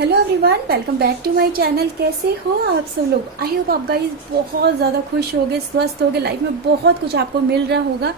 Hello everyone, welcome back to my channel. कैसे हो आप सब लोग? आई होप आप गाइस बहुत ज़्यादा खुश होगे, स्वस्थ होगे, लाइफ में बहुत कुछ आपको मिल रहा होगा।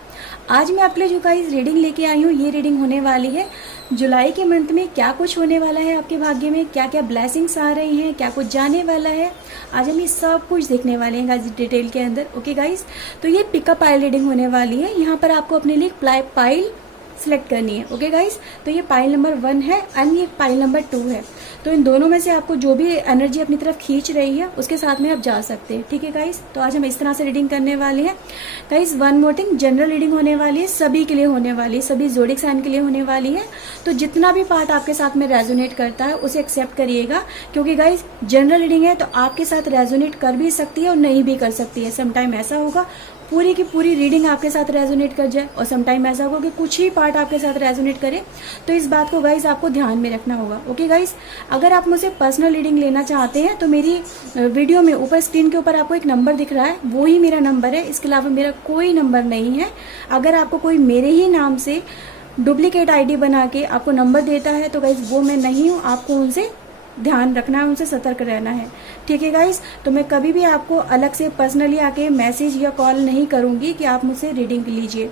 आज मैं आपके लिए जो गाइस रीडिंग लेके आई हूँ, ये रीडिंग होने वाली है जुलाई के मंथ में क्या कुछ होने वाला है आपके भाग्य में, क्या क्या ब्लेसिंग्स आ रही हैं, क्या कुछ जाने वाला है। आज हम ये सब कुछ देखने वाले हैं गाइस डिटेल के अंदर। ओके गाइस, तो ये पिकअप पाइल रीडिंग होने वाली है। यहाँ पर आपको अपने लिए पाइल सिलेक्ट करनी है। ओके गाइस, तो ये पाइल नंबर 1 है एंड ये पाइल नंबर 2 है। तो इन दोनों में से आपको जो भी एनर्जी अपनी तरफ खींच रही है उसके साथ में आप जा सकते हैं। ठीक है गाइस, तो आज हम इस तरह से रीडिंग करने वाले हैं। Guys one more thing, general reading होने वाली है, सभी के लिए होने वाली है, सभी ज़ोडिएक साइन के लिए होने वाली है। तो जितना भी पार्ट आपके साथ में रेजोनेट करता है उसे एक्सेप्ट करिएगा, क्योंकि गाइस जनरल रीडिंग है तो आपके साथ रेजोनेट कर भी सकती है और नहीं भी कर सकती है। समटाइम ऐसा होगा पूरी की पूरी रीडिंग आपके साथ रेजोनेट कर जाए और समटाइम ऐसा होगा कि कुछ ही पार्ट आपके साथ रेजोनेट करे। तो इस बात को गाइस आपको ध्यान में रखना होगा। ओके गाइस, अगर आप मुझसे पर्सनल रीडिंग लेना चाहते हैं तो मेरी वीडियो में ऊपर स्क्रीन के ऊपर आपको एक नंबर दिख रहा है, वो ही मेरा नंबर है। इसके अलावा मेरा कोई नंबर नहीं है। अगर आपको कोई मेरे ही नाम से डुप्लीकेट आईडी बना के आपको नंबर देता है तो गाइस वो मैं नहीं हूँ। आपको उनसे ध्यान रखना है, उनसे सतर्क रहना है। ठीक है गाइस, तो मैं कभी भी आपको अलग से पर्सनली आके मैसेज या कॉल नहीं करूंगी कि आप मुझसे रीडिंग लीजिए।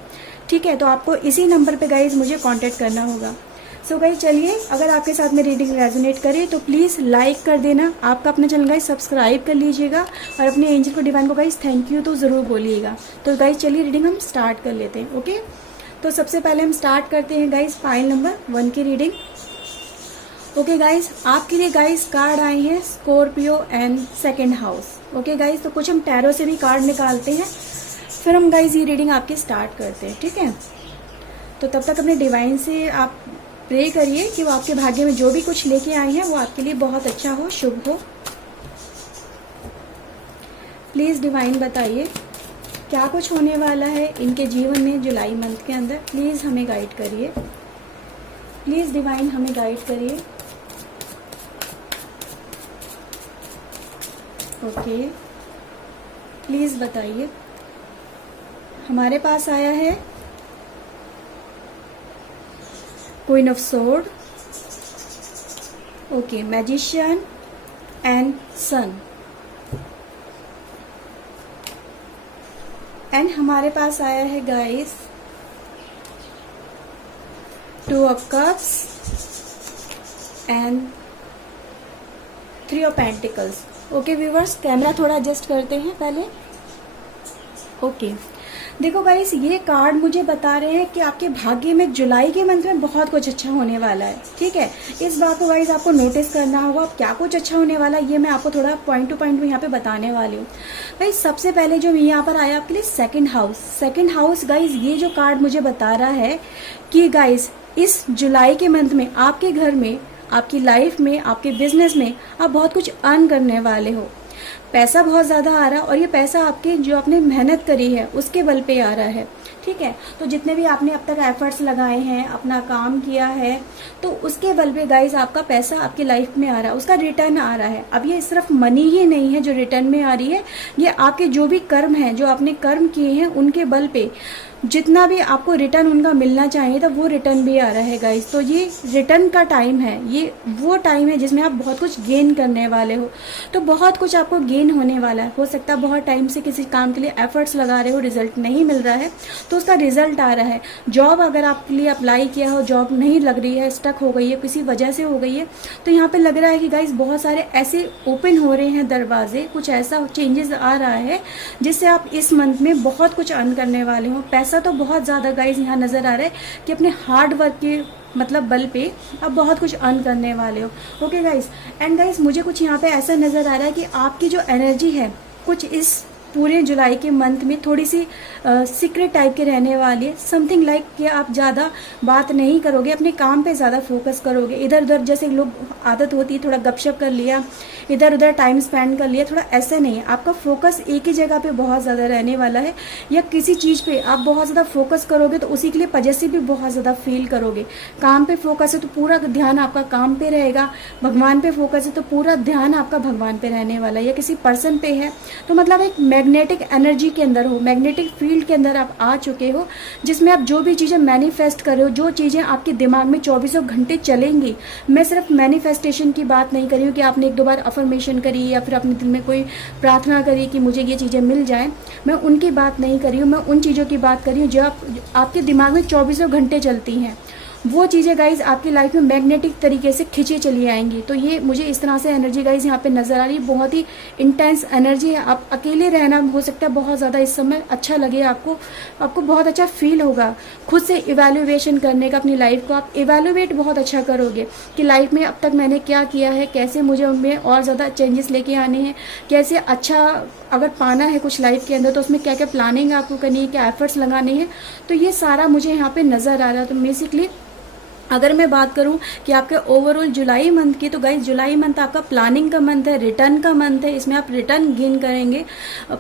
ठीक है, तो आपको इसी नंबर पे गाइस मुझे कांटेक्ट करना होगा। सो गाइस चलिए, अगर आपके साथ में रीडिंग रेजोनेट करे तो प्लीज़ लाइक कर देना। आपका अपना चैनल गाइस सब्सक्राइब कर लीजिएगा और अपने एंजल को डिवाइन को गाइस थैंक यू तो ज़रूर बोलिएगा। तो गाइस चलिए रीडिंग हम स्टार्ट कर लेते हैं। ओके, तो सबसे पहले हम स्टार्ट करते हैं गाइस पाइल नंबर 1 की रीडिंग। ओके गाइस, आपके लिए गाइस कार्ड आए हैं Scorpio and second house. Okay guys, तो कुछ हम टैरो से भी कार्ड निकालते हैं, फिर हम गाइस ये रीडिंग आपकी स्टार्ट करते हैं। ठीक है, तो तब तक अपने डिवाइन से आप प्रे करिए कि वो आपके भाग्य में जो भी कुछ लेके आए हैं वो आपके लिए बहुत अच्छा हो, शुभ हो। प्लीज़ डिवाइन बताइए क्या कुछ होने वाला है इनके जीवन में जुलाई मंथ के अंदर। प्लीज़ हमें गाइड करिए, प्लीज़ डिवाइन हमें गाइड करिए। ओके, प्लीज़ बताइए। हमारे पास आया है queen of sword, okay, magician and sun, and हमारे पास आया है guys 2 of cups and 3 of pentacles. Okay viewers, camera थोड़ा एडजस्ट करते हैं पहले। ओके, देखो गाइस, ये कार्ड मुझे बता रहे हैं कि आपके भाग्य में जुलाई के मंथ में बहुत कुछ अच्छा होने वाला है। ठीक है, इस बात को गाइस आपको नोटिस करना होगा। क्या कुछ अच्छा होने वाला है ये मैं आपको थोड़ा पॉइंट टू पॉइंट में यहाँ पे बताने वाली हूँ। गाइस सबसे पहले जो यहाँ पर आया आपके लिए second house. Second house guys, ये जो कार्ड मुझे बता रहा है कि गाइस इस जुलाई के मंथ में आपके घर में, आपकी लाइफ में, आपके बिजनेस में आप बहुत कुछ अर्न करने वाले हो। पैसा बहुत ज़्यादा आ रहा है और ये पैसा आपके जो आपने मेहनत करी है उसके बल पे आ रहा है। ठीक है, तो जितने भी आपने अब तक एफर्ट्स लगाए हैं, अपना काम किया है, तो उसके बल पे गाइस आपका पैसा आपकी लाइफ में आ रहा है, उसका रिटर्न आ रहा है। अब ये सिर्फ मनी ही नहीं है जो रिटर्न में आ रही है, ये आपके जो भी कर्म हैं, जो आपने कर्म किए हैं उनके बल पे जितना भी आपको रिटर्न उनका मिलना चाहिए था वो रिटर्न भी आ रहा है गाइस। तो ये रिटर्न का टाइम है, ये वो टाइम है जिसमें आप बहुत कुछ गेन करने वाले हो। तो बहुत कुछ आपको गेन होने वाला है। हो सकता है बहुत टाइम से किसी काम के लिए एफर्ट्स लगा रहे हो, रिजल्ट नहीं मिल रहा है, तो उसका रिजल्ट आ रहा है। जॉब अगर आपके लिए अप्लाई किया हो, जॉब नहीं लग रही है, स्टक हो गई है, किसी वजह से हो गई है, तो यहाँ पे लग रहा है कि गाइस बहुत सारे ऐसे ओपन हो रहे हैं दरवाजे, कुछ ऐसा चेंजेस आ रहा है जिससे आप इस मंथ में बहुत कुछ अर्न करने वाले हो। पैसा तो बहुत ज्यादा गाइस यहाँ नजर आ रहा है कि अपने हार्ड वर्क के मतलब बल पे आप बहुत कुछ अर्न करने वाले हो। ओके गाइस, एंड गाइस मुझे कुछ यहाँ पे ऐसा नजर आ रहा है कि आपकी जो एनर्जी है कुछ इस पूरे जुलाई के मंथ में थोड़ी सी सीक्रेट टाइप के रहने वाली है। समथिंग लाइक कि आप ज़्यादा बात नहीं करोगे, अपने काम पे ज़्यादा फोकस करोगे। इधर उधर जैसे लोग आदत होती है थोड़ा गपशप कर लिया, इधर उधर टाइम स्पेंड कर लिया, थोड़ा ऐसा नहीं है। आपका फोकस एक ही जगह पे बहुत ज़्यादा रहने वाला है, या किसी चीज़ पे आप बहुत ज़्यादा फोकस करोगे तो उसी के लिए पॉजिटिव भी बहुत ज़्यादा फील करोगे। काम पे फोकस है तो पूरा ध्यान आपका काम पे रहेगा, भगवान पे फोकस है तो पूरा ध्यान आपका भगवान पे रहने वाला है, या किसी पर्सन पे है तो मतलब एक मैग्नेटिक एनर्जी के अंदर हो, मैग्नेटिक फील्ड के अंदर आप आ चुके हो, जिसमें आप जो भी चीज़ें मैनिफेस्ट कर रहे हो, जो चीज़ें आपके दिमाग में 24 घंटे चलेंगी, मैं सिर्फ मैनिफेस्ट मैनिफेस्टेशन की बात नहीं करी हूँ कि आपने 1-2 बार अफर्मेशन करी या फिर अपने दिल में कोई प्रार्थना करी कि मुझे ये चीज़ें मिल जाएं, मैं उनकी बात नहीं करी हूँ। मैं उन चीज़ों की बात करी हूँ जो आपके दिमाग में 24 घंटे चलती हैं। वो चीज़ें गाइज आपकी लाइफ में मैग्नेटिक तरीके से खिंची चली आएंगी। तो ये मुझे इस तरह से एनर्जी गाइज यहाँ पे नज़र आ रही है। बहुत ही इंटेंस एनर्जी है। आप अकेले रहना हो सकता है बहुत ज़्यादा इस समय अच्छा लगे आपको बहुत अच्छा फील होगा। खुद से इवैल्यूएशन करने का अपनी लाइफ को आप इवैल्यूएट बहुत अच्छा करोगे कि लाइफ में अब तक मैंने क्या किया है, कैसे मुझे उनमें और ज़्यादा चेंजेस लेके आने हैं, कैसे अच्छा अगर पाना है कुछ लाइफ के अंदर तो उसमें क्या क्या प्लानिंग आपको करनी है, क्या एफर्ट्स लगाने हैं। तो ये सारा मुझे यहाँ पे नज़र आ रहा है। तो बेसिकली अगर मैं बात करूं कि आपके ओवरऑल जुलाई मंथ की, तो गाइज जुलाई मंथ आपका प्लानिंग का मंथ है, रिटर्न का मंथ है। इसमें आप रिटर्न गेन करेंगे,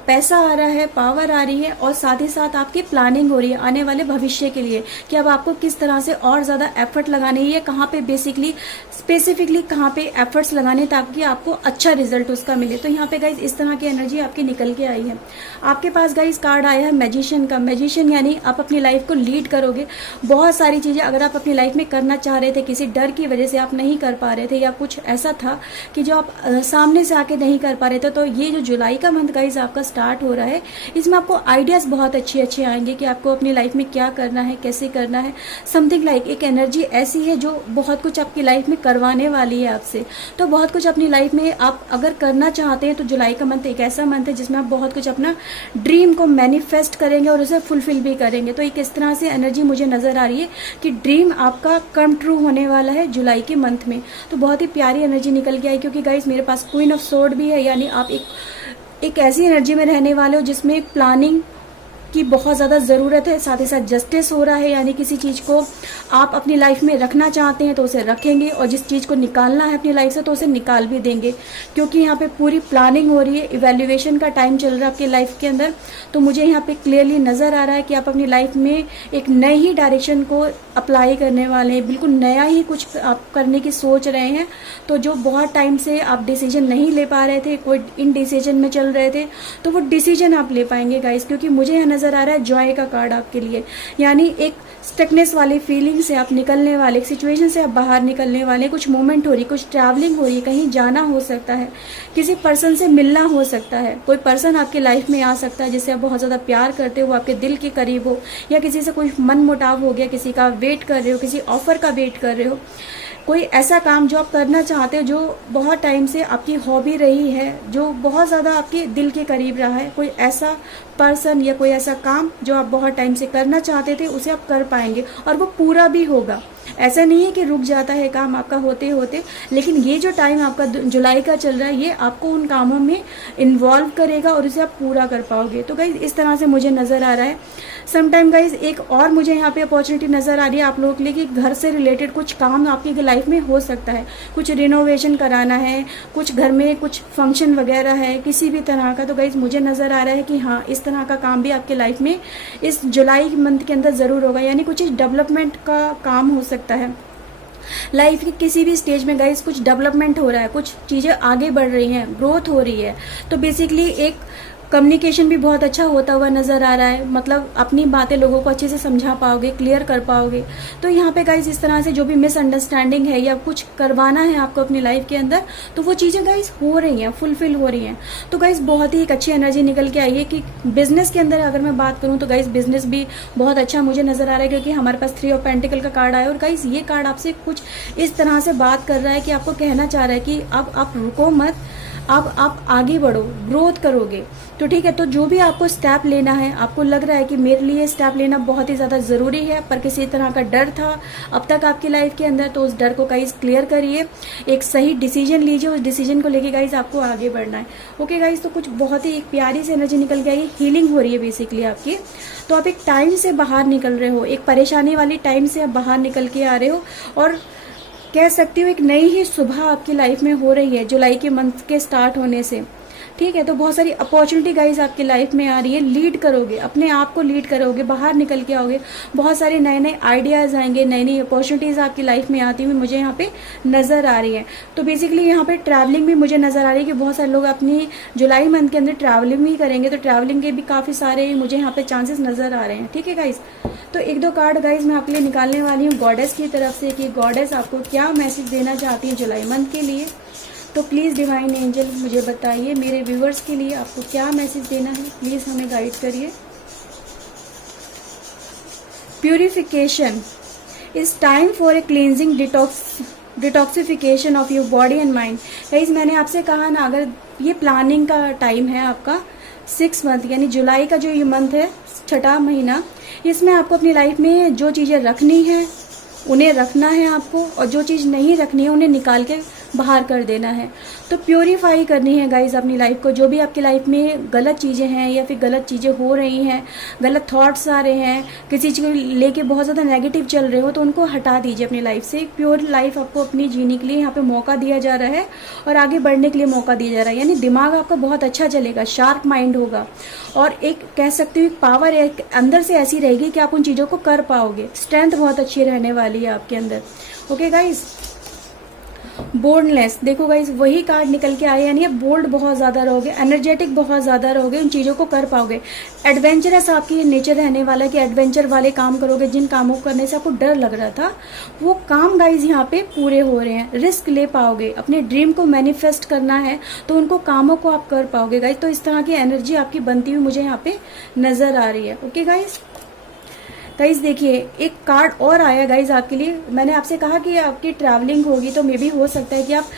पैसा आ रहा है, पावर आ रही है और साथ ही साथ आपकी प्लानिंग हो रही है आने वाले भविष्य के लिए कि अब आपको किस तरह से और ज़्यादा एफर्ट लगाने है, कहाँ पे बेसिकली स्पेसिफिकली कहाँ पे एफर्ट्स लगाने ताकि आपको अच्छा रिजल्ट उसका मिले। तो यहाँ पे गाइज इस तरह की एनर्जी आपकी निकल के आई है। आपके पास गाइज कार्ड आया है मैजिशियन का। मैजिशियन यानी आप अपनी लाइफ को लीड करोगे। बहुत सारी चीज़ें अगर आप अपनी लाइफ में करना चाह रहे थे, किसी डर की वजह से आप नहीं कर पा रहे थे या कुछ ऐसा था कि जो आप सामने से आके नहीं कर पा रहे थे, तो ये जो जुलाई का मंथ गाइज आपका स्टार्ट हो रहा है, इसमें आपको आइडियाज बहुत अच्छे अच्छे आएंगे कि आपको अपनी लाइफ में क्या करना है, कैसे करना है। समथिंग लाइक एक एनर्जी ऐसी है जो बहुत कुछ आपकी लाइफ में करवाने वाली है आपसे। तो बहुत कुछ अपनी लाइफ में आप अगर करना चाहते हैं तो जुलाई का मंथ एक ऐसा मंथ है जिसमें आप बहुत कुछ अपना ड्रीम को मैनिफेस्ट करेंगे और उसे फुलफिल भी करेंगे। तो एक इस तरह से एनर्जी मुझे नजर आ रही है कि ड्रीम आपका कम ट्रू होने वाला है जुलाई के मंथ में। तो बहुत ही प्यारी एनर्जी निकल के आई क्योंकि गाइस मेरे पास क्वीन ऑफ सोर्ड भी है, यानी आप एक ऐसी एनर्जी में रहने वाले हो जिसमें प्लानिंग की बहुत ज़्यादा ज़रूरत है, साथ ही साथ जस्टिस हो रहा है, यानी किसी चीज़ को आप अपनी लाइफ में रखना चाहते हैं तो उसे रखेंगे और जिस चीज़ को निकालना है अपनी लाइफ से तो उसे निकाल भी देंगे, क्योंकि यहाँ पे पूरी प्लानिंग हो रही है। इवैल्यूएशन का टाइम चल रहा है आपकी लाइफ के अंदर। तो मुझे यहाँ पे क्लियरली नज़र आ रहा है कि आप अपनी लाइफ में एक नई ही डायरेक्शन को अप्लाई करने वाले हैं, बिल्कुल नया ही कुछ आप करने की सोच रहे हैं। तो जो बहुत टाइम से आप डिसीजन नहीं ले पा रहे थे, कोई इनडिसीजन में चल रहे थे, तो वो डिसीजन आप ले पाएंगे गाइस, क्योंकि मुझे यहाँ नजर आ रहा है जॉय का कार्ड आपके लिए। यानी एक स्टकनेस वाली फीलिंग से आप निकलने वाले, एक सिचुएशन से आप बाहर निकलने वाले, कुछ मूवमेंट हो रही, कुछ ट्रैवलिंग हो रही, कहीं जाना हो सकता है, किसी पर्सन से मिलना हो सकता है, कोई पर्सन आपकी लाइफ में आ सकता है जिससे आप बहुत ज़्यादा प्यार करते हो, आपके दिल के करीब हो, या किसी से कोई मन मुटाव हो गया, किसी का वेट कर रहे हो, किसी ऑफर का वेट कर रहे हो, कोई ऐसा काम जो आप करना चाहते हो जो बहुत टाइम से आपकी हॉबी रही है, जो बहुत ज़्यादा आपके दिल के करीब रहा है, कोई ऐसा पर्सन या कोई ऐसा काम जो आप बहुत टाइम से करना चाहते थे उसे आप कर पाएंगे और वो पूरा भी होगा। ऐसा नहीं है कि रुक जाता है काम आपका होते होते, लेकिन ये जो टाइम आपका जुलाई का चल रहा है ये आपको उन कामों में इन्वॉल्व करेगा और उसे आप पूरा कर पाओगे। तो गाइज इस तरह से मुझे नज़र आ रहा है। समटाइम गाइज एक और मुझे यहाँ पे अपॉर्चुनिटी नज़र आ रही है आप लोगों के लिए कि घर से रिलेटेड कुछ काम आपकी लाइफ में हो सकता है, कुछ रिनोवेशन कराना है, कुछ घर में कुछ फंक्शन वगैरह है, किसी भी तरह का। तो गाइज मुझे नज़र आ रहा है कि हाँ इस तरह का काम भी आपके लाइफ में इस जुलाई मंथ के अंदर ज़रूर होगा, यानी कुछ डेवलपमेंट का काम हो सकता है। लाइफ के किसी भी स्टेज में गाइस कुछ डेवलपमेंट हो रहा है, कुछ चीज़ें आगे बढ़ रही हैं, ग्रोथ हो रही है। तो बेसिकली एक कम्युनिकेशन भी बहुत अच्छा होता हुआ नज़र आ रहा है, मतलब अपनी बातें लोगों को अच्छे से समझा पाओगे, क्लियर कर पाओगे। तो यहाँ पे गाइस इस तरह से जो भी मिसअंडरस्टैंडिंग है या कुछ करवाना है आपको अपनी लाइफ के अंदर, तो वो चीज़ें गाइस हो रही हैं, फुलफिल हो रही हैं। तो गाइस बहुत ही एक अच्छी एनर्जी निकल के आई है कि बिजनेस के अंदर अगर मैं बात करूँ तो गाइस बिजनेस भी बहुत अच्छा मुझे नज़र आ रहा है, क्योंकि हमारे पास 3 ऑफ पेंटिकल का कार्ड आया और गाइस ये कार्ड आपसे कुछ इस तरह से बात कर रहा है कि आपको कहना चाह रहा है कि अब आप रुको मत, अब आप आगे बढ़ो, ग्रोथ करोगे। तो ठीक है, तो जो भी आपको स्टेप लेना है, आपको लग रहा है कि मेरे लिए स्टेप लेना बहुत ही ज़्यादा ज़रूरी है, पर किसी तरह का डर था अब तक आपकी लाइफ के अंदर, तो उस डर को गाइस क्लियर करिए, एक सही डिसीजन लीजिए, उस डिसीजन को लेके गाइस आपको आगे बढ़ना है। ओके गाइस, तो कुछ बहुत ही एक प्यारी सी एनर्जी निकल के आई, हीलिंग हो रही है बेसिकली आपकी। तो आप एक टाइम से बाहर निकल रहे हो, एक परेशानी वाली टाइम से आप बाहर निकल के आ रहे हो और कह सकती हूँ एक नई ही सुबह आपकी लाइफ में हो रही है जुलाई के मंथ के स्टार्ट होने से। ठीक है। तो बहुत सारी अपॉर्चुनिटी गाइज आपकी लाइफ में आ रही है, लीड करोगे, अपने आप को लीड करोगे, बाहर निकल के आओगे, बहुत सारे नए नए आइडियाज आएंगे, नई नई अपॉर्चुनिटीज आपकी लाइफ में आती हुई मुझे यहाँ पे नजर आ रही है। तो बेसिकली यहाँ पे ट्रैवलिंग भी मुझे नजर आ रही है कि बहुत सारे लोग अपनी जुलाई मंथ के अंदर ट्रैवलिंग भी करेंगे, तो ट्रैवलिंग के भी काफी सारे मुझे यहाँ पे चांसेस नजर आ रहे हैं। ठीक है गाइज, तो एक दो कार्ड गाइज मैं आपके लिए निकालने वाली हूँ गॉडेस की तरफ से कि गॉडेस आपको क्या मैसेज देना चाहती है जुलाई मंथ के लिए। तो प्लीज डिवाइन एंजल मुझे बताइए मेरे व्यूअर्स के लिए आपको क्या मैसेज देना है, प्लीज हमें गाइड करिए। Purification is time for a cleansing detoxification of your body and mind. Guys मैंने आपसे कहा ना, अगर ये प्लानिंग का टाइम है आपका 6 मंथ, यानी जुलाई का जो ये मंथ है, छठा महीना, इसमें आपको अपनी लाइफ में जो चीजें रखनी है उन्हें रखना है आपको, और जो चीज नहीं रखनी है उन्हें निकाल के बाहर कर देना है। तो प्योरीफाई करनी है गाइज अपनी लाइफ को। जो भी आपकी लाइफ में गलत चीजें हैं या फिर गलत चीजें हो रही हैं, गलत थॉट्स आ रहे हैं, किसी चीज को लेके बहुत ज्यादा नेगेटिव चल रहे हो, तो उनको हटा दीजिए अपनी लाइफ से। प्योर लाइफ आपको अपनी जीने के लिए यहाँ पे मौका दिया जा रहा है और आगे बढ़ने के लिए मौका दिया जा रहा है। यानी दिमाग आपका बहुत अच्छा चलेगा, शार्प माइंड होगा, और एक कह सकते हो पावर एक अंदर से ऐसी रहेगी कि आप उन चीजों को कर पाओगे। स्ट्रेंथ बहुत अच्छी रहने वाली है आपके अंदर। ओके गाइज, बोल्डनेस, देखो गाइज वही कार्ड निकल के आए, यानी आप बोल्ड बहुत ज्यादा रहोगे, एनर्जेटिक बहुत ज्यादा रहोगे, उन चीजों को कर पाओगे। एडवेंचरस आपकी नेचर रहने वाला है कि एडवेंचर वाले काम करोगे। जिन कामों को करने से आपको डर लग रहा था वो काम गाइज यहाँ पे पूरे हो रहे हैं। रिस्क ले पाओगे, अपने ड्रीम को मैनिफेस्ट करना है तो उनको कामों को आप कर पाओगे गाइज। तो इस तरह की एनर्जी आपकी बनती हुई मुझे यहाँ पे नजर आ रही है। ओके गाइज, गाइज देखिए एक कार्ड और आया गाइज आपके लिए। मैंने आपसे कहा कि आपकी ट्रैवलिंग होगी तो मे भी हो सकता है कि आप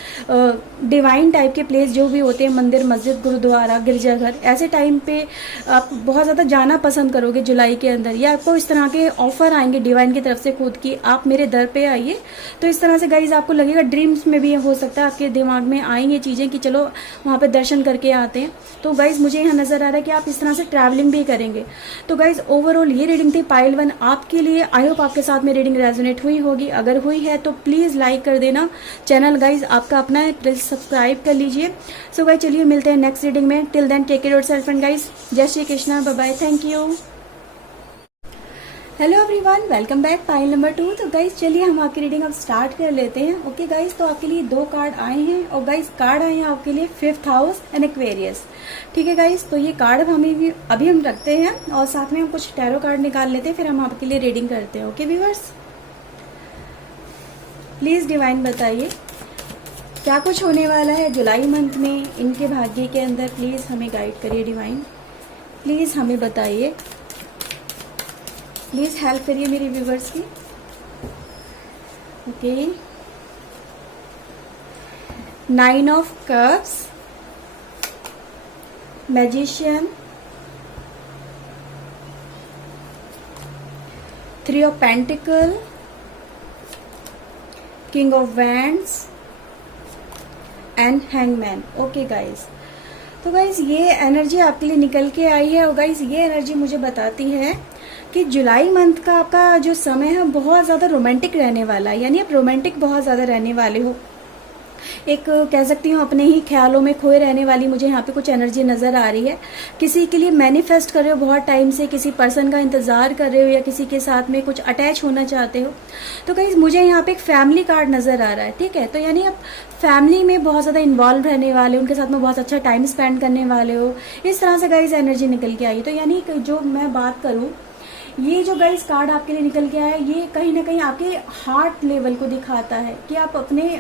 डिवाइन टाइप के प्लेस जो भी होते हैं, मंदिर, मस्जिद, गुरुद्वारा, गिरजाघर, ऐसे टाइम पे आप बहुत ज्यादा जाना पसंद करोगे जुलाई के अंदर, या आपको इस तरह के ऑफर आएंगे डिवाइन की तरफ से खुद की, आप मेरे दर पे आइए। तो इस तरह से गाइज आपको लगेगा, ड्रीम्स में भी हो सकता है आपके दिमाग में आएंगे चीजें कि चलो वहां पे दर्शन करके आते हैं। तो गाइज मुझे यहाँ नजर आ रहा है कि आप इस तरह से ट्रैवलिंग भी करेंगे। तो गाइज ओवरऑल ये रीडिंग थी पाइल 1 आपके लिए। आई होप आपके साथ में रीडिंग रेजोनेट हुई होगी। अगर हुई है तो प्लीज लाइक कर देना। चैनल गाइज आपका अपना है, प्लीज सब्सक्राइब कर लीजिए। सो गाइज चलिए मिलते हैं नेक्स्ट रीडिंग में। Till then take care yourself and guys जय Shri Krishna, bye bye, thank you. Hello everyone, welcome back pile number 2। तो गाइज चलिए हम आपकी रीडिंग अब स्टार्ट कर लेते हैं। ओके गाइज, तो आपके लिए 2 कार्ड आए हैं और गाइज कार्ड आए हैं आपके लिए 5th हाउस एंड एक्वेरियस। ठीक है गाइज, तो ये कार्ड अभी हम रखते हैं और साथ में हम कुछ टैरो कार्ड निकाल लेते हैं, फिर हम आपके लिए रीडिंग करते हैं। ओके व्यूअर्स, प्लीज डिवाइन बताइए क्या कुछ होने वाला है जुलाई मंथ में इनके भाग्य के अंदर। प्लीज हमें गाइड करिए डिवाइन, प्लीज हमें बताइए, प्लीज हेल्प करिए मेरे व्यूवर्स की। Okay, 9 of cups, magician, 3 of pentacle, king of wands and hangman. Okay guys, तो गाइज ये एनर्जी आपके लिए निकल के आई है और गाइज ये एनर्जी मुझे बताती है कि जुलाई मंथ का आपका जो समय है बहुत ज्यादा रोमांटिक रहने वाला है। यानी आप रोमांटिक बहुत ज्यादा रहने वाले हो, एक कह सकती हूँ अपने ही ख्यालों में खोए रहने वाली मुझे यहाँ पे कुछ एनर्जी नजर आ रही है। किसी के लिए मैनिफेस्ट कर रहे हो बहुत टाइम से, किसी पर्सन का इंतजार कर रहे हो या किसी के साथ में कुछ अटैच होना चाहते हो। तो गाइस मुझे यहाँ पे एक फैमिली कार्ड नजर आ रहा है। ठीक है, तो यानी आप फैमिली में बहुत ज्यादा इन्वॉल्व रहने वाले हो, उनके साथ में बहुत अच्छा टाइम स्पेंड करने वाले हो। इस तरह से गाइस एनर्जी निकल के आई। तो यानी जो मैं बात करूँ, ये जो गाइस कार्ड आपके लिए निकल के आया, ये कहीं ना कहीं आपके हार्ट लेवल को दिखाता है कि आप अपने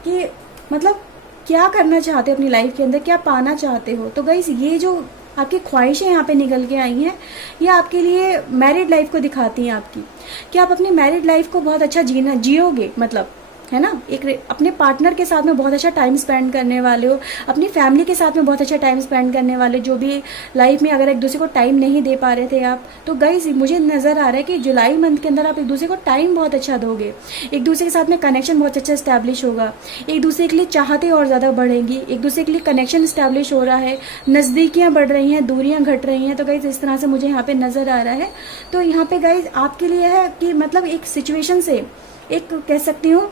कि मतलब क्या करना चाहते हो अपनी लाइफ के अंदर, क्या पाना चाहते हो। तो गाइस ये जो आपकी ख्वाहिशें यहाँ पे निकल के आई हैं, ये आपके लिए मैरिड लाइफ को दिखाती हैं आपकी, कि आप अपनी मैरिड लाइफ को बहुत अच्छा जियोगे, मतलब है ना, एक अपने पार्टनर के साथ में बहुत अच्छा टाइम स्पेंड करने वाले हो, अपनी फैमिली के साथ में बहुत अच्छा टाइम स्पेंड करने वाले, जो भी लाइफ में अगर एक दूसरे को टाइम नहीं दे पा रहे थे आप, तो गाइस मुझे नजर आ रहा है कि जुलाई मंथ के अंदर आप एक दूसरे को टाइम बहुत अच्छा दोगे, एक दूसरे के साथ में कनेक्शन बहुत अच्छा स्टैब्लिश होगा, एक दूसरे के लिए चाहते और ज्यादा बढ़ेंगी, एक दूसरे के लिए कनेक्शन स्टैब्लिश हो रहा है, नजदीकियां बढ़ रही हैं, दूरियां घट रही हैं। तो गाइस इस तरह से मुझे यहाँ पे नजर आ रहा है। तो यहाँ पे गाइस आपके लिए है कि मतलब एक सिचुएशन से, एक कह सकती हूँ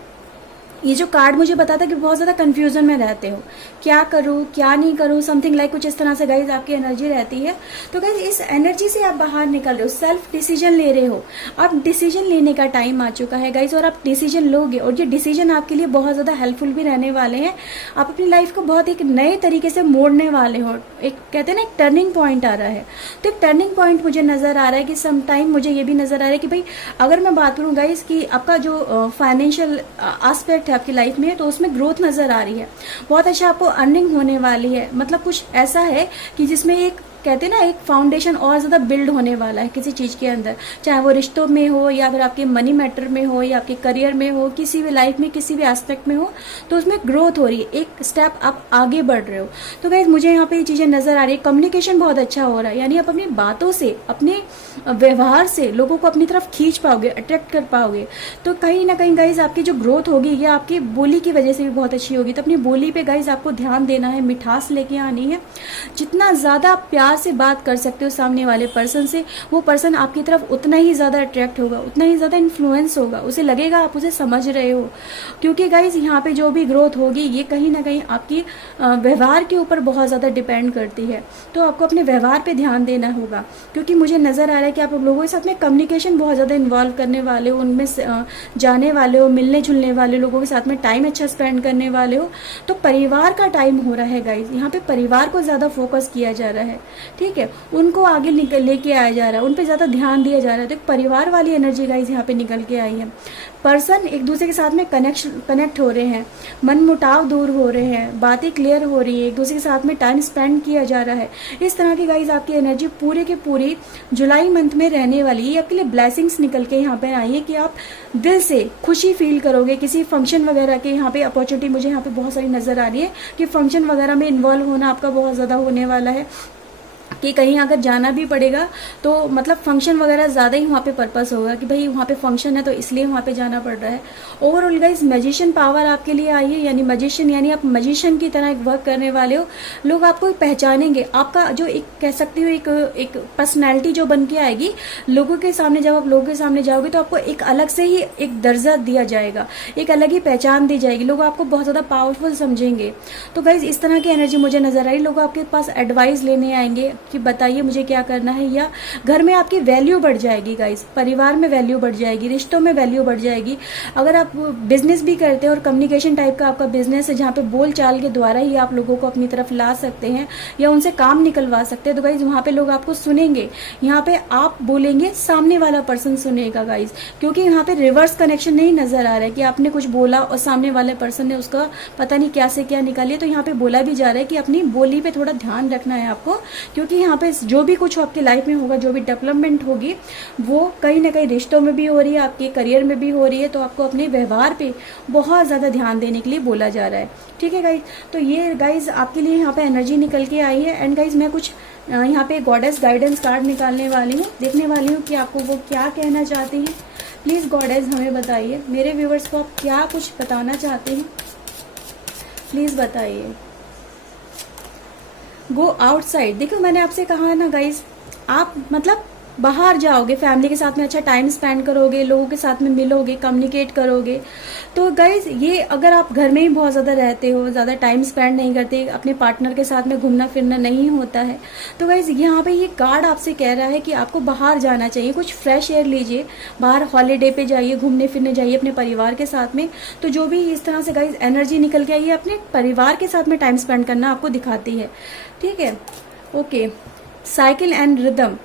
ये जो कार्ड मुझे बताता है कि बहुत ज़्यादा कंफ्यूजन में रहते हो, क्या करूँ क्या नहीं करूँ, समथिंग लाइक कुछ इस तरह से गाइज आपकी एनर्जी रहती है। तो गाइज इस एनर्जी से आप बाहर निकल रहे हो, सेल्फ डिसीजन ले रहे हो, आप डिसीजन लेने का टाइम आ चुका है गाइज, और आप डिसीजन लोगे और ये डिसीजन आपके लिए बहुत ज़्यादा हेल्पफुल भी रहने वाले हैं। आप अपनी लाइफ को बहुत एक नए तरीके से मोड़ने वाले हो, एक कहते हैं ना एक टर्निंग पॉइंट आ रहा है। तो एक टर्निंग पॉइंट मुझे नजर आ रहा है कि सम टाइम मुझे ये भी नजर आ रहा है कि भाई अगर मैं बात करूँ गाइज कि आपका जो फाइनेंशियल एस्पेक्ट है आपकी लाइफ में, तो उसमें ग्रोथ नजर आ रही है, बहुत अच्छा आपको अर्निंग होने वाली है। मतलब कुछ ऐसा है कि जिसमें एक कहते हैं ना एक फाउंडेशन और ज्यादा बिल्ड होने वाला है किसी चीज के अंदर, चाहे वो रिश्तों में हो या फिर आपके मनी मैटर में हो या आपके करियर में हो, किसी भी लाइफ में किसी भी एस्पेक्ट में हो, तो उसमें ग्रोथ हो रही है, एक स्टेप आप आगे बढ़ रहे हो। तो गाइस मुझे यहाँ पे ये चीजें नजर आ रही है, कम्युनिकेशन बहुत अच्छा हो रहा है, यानी आप अपनी बातों से अपने व्यवहार से लोगों को अपनी तरफ खींच पाओगे, अट्रैक्ट कर पाओगे। तो कहीं ना कहीं गाइज आपकी जो ग्रोथ होगी ये आपकी बोली की वजह से भी बहुत अच्छी होगी। तो अपनी बोली पे गाइज आपको ध्यान देना है, मिठास लेके आनी है, जितना ज्यादा प्यार से बात कर सकते हो सामने वाले पर्सन से, वो पर्सन आपकी तरफ उतना ही ज्यादा अट्रैक्ट होगा, उतना ही ज्यादा इन्फ्लुएंस होगा, उसे लगेगा आप उसे समझ रहे हो। क्योंकि गाइज यहाँ पे जो भी ग्रोथ होगी ये कहीं ना कहीं आपकी व्यवहार के ऊपर बहुत ज्यादा डिपेंड करती है। तो आपको अपने व्यवहार पे ध्यान देना होगा, क्योंकि मुझे नजर आ रहा है कि आप लोगों के साथ में कम्युनिकेशन बहुत ज्यादा इन्वॉल्व करने वाले हो, उनमें जाने वाले हो, मिलने जुलने वाले लोगों के साथ में टाइम अच्छा स्पेंड करने वाले हो। तो परिवार का टाइम हो रहा है गाइज, यहाँ पे परिवार को ज्यादा फोकस किया जा रहा है, ठीक है, उनको आगे लेके आया जा रहा है, उन पे ज्यादा ध्यान दिया जा रहा है। तो परिवार वाली एनर्जी गाइज यहाँ पे निकल के आई है। पर्सन एक दूसरे के साथ में कनेक्ट हो रहे हैं, मन मुटाव दूर हो रहे हैं, बातें क्लियर हो रही है, एक दूसरे के साथ में टाइम स्पेंड किया जा रहा है। इस तरह की गाइज आपकी एनर्जी पूरे के पूरी जुलाई मंथ में रहने वाली है। आपके लिए ब्लेसिंग्स निकल के यहाँ पे आई है कि आप दिल से खुशी फील करोगे। किसी फंक्शन वगैरह के यहाँ पे अपॉर्चुनिटी मुझे यहाँ पे बहुत सारी नजर आ रही है कि फंक्शन वगैरह में इन्वॉल्व होना आपका बहुत ज्यादा होने वाला है, कि कहीं अगर जाना भी पड़ेगा तो मतलब फंक्शन वगैरह ज्यादा ही वहाँ पे पर्पस होगा कि भाई वहाँ पे फंक्शन है तो इसलिए वहाँ पे जाना पड़ रहा है। ओवरऑल गाइस मैजिशियन पावर आपके लिए आई है, यानी मैजिशियन यानी आप मैजिशियन की तरह एक वर्क करने वाले हो। लोग आपको पहचानेंगे, आपका जो एक कह सकते हो एक पर्सनैलिटी जो बन के आएगी लोगों के सामने। जब आप लोगों के सामने जाओगे तो आपको एक अलग से ही एक दर्जा दिया जाएगा, एक अलग ही पहचान दी जाएगी, लोग आपको बहुत ज्यादा पावरफुल समझेंगे। तो गाइज इस तरह की एनर्जी मुझे नजर आई। लोग आपके पास एडवाइस लेने आएंगे कि बताइए मुझे क्या करना है, या घर में आपकी वैल्यू बढ़ जाएगी गाइस, परिवार में वैल्यू बढ़ जाएगी, रिश्तों में वैल्यू बढ़ जाएगी। अगर आप बिजनेस भी करते हैं और कम्युनिकेशन टाइप का आपका बिजनेस है जहाँ पे बोल चाल के द्वारा ही आप लोगों को अपनी तरफ ला सकते हैं या उनसे काम निकलवा सकते हैं, तो गाइज वहाँ पे लोग आपको सुनेंगे। यहाँ पे आप बोलेंगे, सामने वाला पर्सन सुनेगा गाइज, क्योंकि यहाँ पे रिवर्स कनेक्शन नहीं नजर आ रहा है कि आपने कुछ बोला और सामने वाले पर्सन ने उसका पता नहीं क्या से क्या निकाली। तो यहाँ पे बोला भी जा रहा है कि अपनी बोली पे थोड़ा ध्यान रखना है आपको, क्योंकि यहाँ पे जो भी कुछ आपकी लाइफ में होगा, जो भी डेवलपमेंट होगी वो कहीं ना कहीं रिश्तों में भी हो रही है, आपके करियर में भी हो रही है। तो आपको अपने व्यवहार पे बहुत ज्यादा ध्यान देने के लिए बोला जा रहा है, ठीक है गाइज। तो ये गाइज आपके लिए यहाँ पे एनर्जी निकल के आई है। एंड गाइज मैं कुछ यहाँ पे गॉडेस गाइडेंस कार्ड निकालने वाली हूँ, देखने वाली हूँ कि आपको वो क्या कहना चाहती हैं। प्लीज गॉडेस हमें बताइए, मेरे व्यूवर्स को आप क्या कुछ बताना चाहते हैं, प्लीज बताइए। Go outside. देखो मैंने आपसे कहा ना गाइज, आप मतलब बाहर जाओगे, फैमिली के साथ में अच्छा टाइम स्पेंड करोगे, लोगों के साथ में मिलोगे, कम्युनिकेट करोगे। तो गाइज ये अगर आप घर में ही बहुत ज्यादा रहते हो, ज्यादा टाइम स्पेंड नहीं करते, अपने पार्टनर के साथ में घूमना फिरना नहीं होता है, तो गाइज यहाँ पे ये कार्ड आपसे कह रहा है कि आपको बाहर जाना चाहिए, कुछ फ्रेश एयर लीजिए, बाहर हॉलीडे पे जाइए, घूमने फिरने जाइए अपने परिवार के साथ में। तो जो भी इस तरह से गाइज एनर्जी निकल के आई है, अपने परिवार के साथ में टाइम स्पेंड करना आपको दिखाती है, ठीक है। Okay, cycle and rhythm,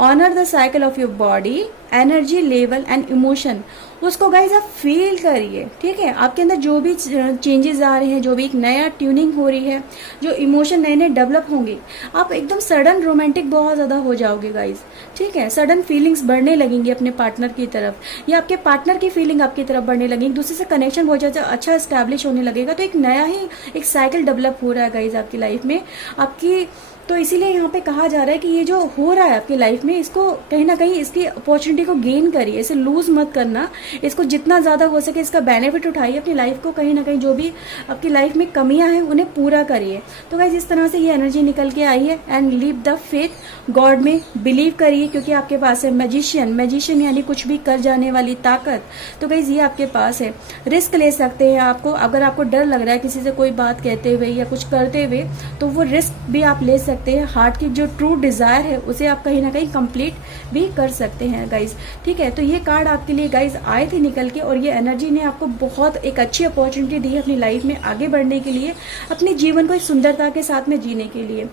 honour the cycle of your body, energy level and emotion. उसको गाइज आप फील करिए, ठीक है। आपके अंदर जो भी चेंजेस आ रहे हैं, जो भी एक नया ट्यूनिंग हो रही है, जो इमोशन नए नए डेवलप होंगे, आप एकदम सडन रोमांटिक बहुत ज्यादा हो जाओगे गाइज, ठीक है। सडन फीलिंग्स बढ़ने लगेंगी अपने पार्टनर की तरफ, या आपके पार्टनर की फीलिंग आपकी तरफ बढ़ने लगेगी, एक दूसरे से कनेक्शन बहुत ज्यादा अच्छा स्टैब्लिश होने लगेगा। तो एक नया ही एक साइकिल डेवलप हो रहा है गाइज आपकी लाइफ में। आपकी तो इसीलिए यहाँ पे कहा जा रहा है कि ये जो हो रहा है आपकी लाइफ में, इसको कहीं ना कहीं इसकी अपॉर्चुनिटी को गेन करिए, इसे लूज मत करना, इसको जितना ज्यादा हो सके इसका बेनिफिट उठाइए, अपनी लाइफ को कहीं ना कहीं जो भी आपकी लाइफ में कमियां हैं उन्हें पूरा करिए। तो गाइज इस तरह से ये एनर्जी निकल के आई है। And leave the faith, God में बिलीव करिए, क्योंकि आपके पास है मैजिशियन यानी कुछ भी कर जाने वाली ताकत। तो गाइज ये आपके पास है। रिस्क ले सकते हैं आपको, अगर आपको डर लग रहा है किसी से कोई बात कहते हुए या कुछ करते हुए, तो वो रिस्क भी आप ले सकते हैं। हार्ट की जो ट्रू डिजायर है उसे आप कहीं ना कहीं कंप्लीट भी कर सकते हैं गाइज। ठीक है, तो ये कार्ड आपके लिए गाइज आए थे निकल के, और ये एनर्जी ने आपको बहुत एक अच्छी अपॉर्चुनिटी दी है अपनी लाइफ में आगे बढ़ने के लिए, अपने जीवन को एक सुंदरता के साथ में जीने के लिए।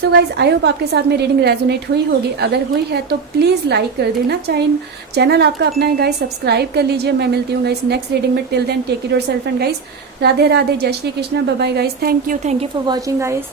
सो गाइज आई होप आपके साथ में रीडिंग रेजोनेट हुई होगी। अगर हुई है तो प्लीज लाइक कर देना, चैनल आपका अपना है गाइज, सब्सक्राइब कर लीजिए। मैं मिलती हूँ गाइज नेक्स्ट रीडिंग में। Till then take care yourself and guys, Radhe Radhe, जय Shri Krishna, bye bye guys. Thank you for watching guys.